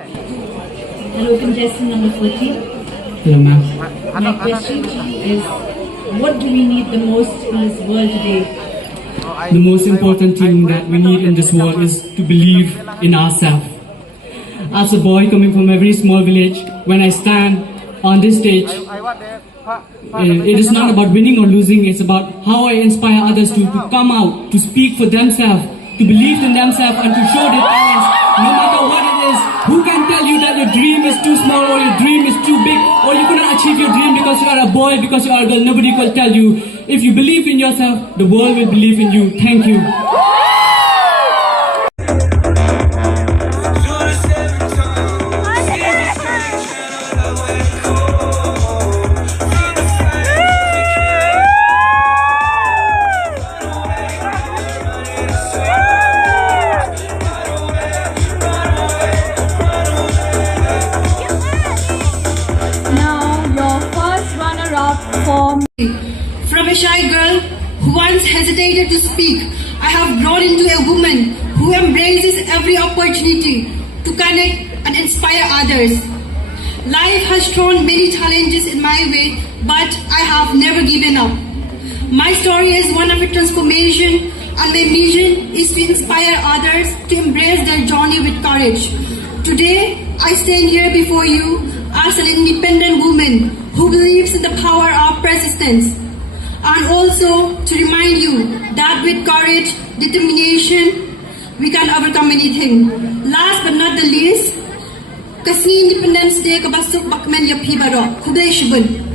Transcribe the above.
Hello, contestant number 14. Hello, ma'am. My question to you is, what do we need the most in this world today? The most important thing that we need in this world is to believe in ourselves. As a boy coming from a very small village, when I stand on this stage, it is not about winning or losing, it's about how I inspire others to come out, to speak for themselves, to believe in themselves and to show their talents, no matter what it is. Who can tell you that your dream is too small or your dream is too big or you cannot achieve your dream because you are a boy, because you are a girl? Nobody will tell you. If you believe in yourself, the world will believe in you. Thank you. From a shy girl who once hesitated to speak, I have grown into a woman who embraces every opportunity to connect and inspire others. Life has thrown many challenges in my way, but I have never given up. My story is one of a transformation, and my mission is to inspire others to embrace their journey with courage. Today, I stand here before you as an independent woman who believes in the power of persistence, and also to remind you that with courage, determination, we can overcome anything. Last but not the least, Kasni Independence Day kabasuk bakmen yaphi baro. Khudai shibun.